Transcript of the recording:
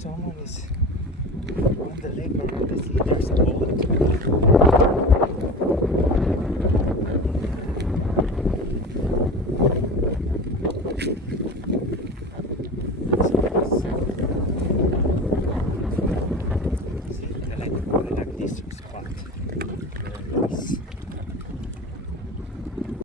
Someone is on the lake around the sea. There's a boat. I like this spot. Very nice.